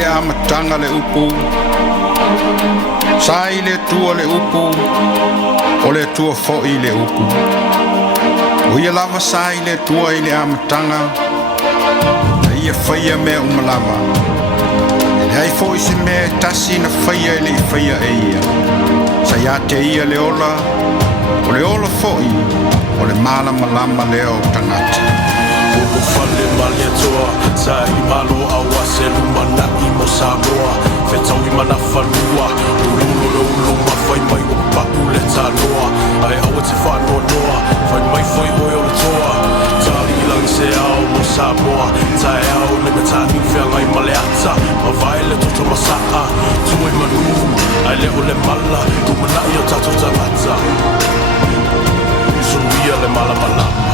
le amatanga le upu sai le tua le upu o le tua fo'i le upu o ia lava sai le tua i le amatanga na ia whaia mea umalava e le hai fo'i se mea tasi na whaia i le i whaia e ia sai a te ia le ola o le ola fo'i o le malama lama leo tangata Ulu fale male toa Sa i malo awa se lumana i mo Samoa Whetau i mana whanua Ululu le ulu ma whai mai o paku le tanoa Ai awa te whanua noa Whai mai whai oi o le toa Tari lang se ao mo Samoa Tae ao ne me tani whia ngai male ata Ma vai le toto masaa Tui manu Ai le o le mala Lumana i o tato tangata Sunuia le mala mala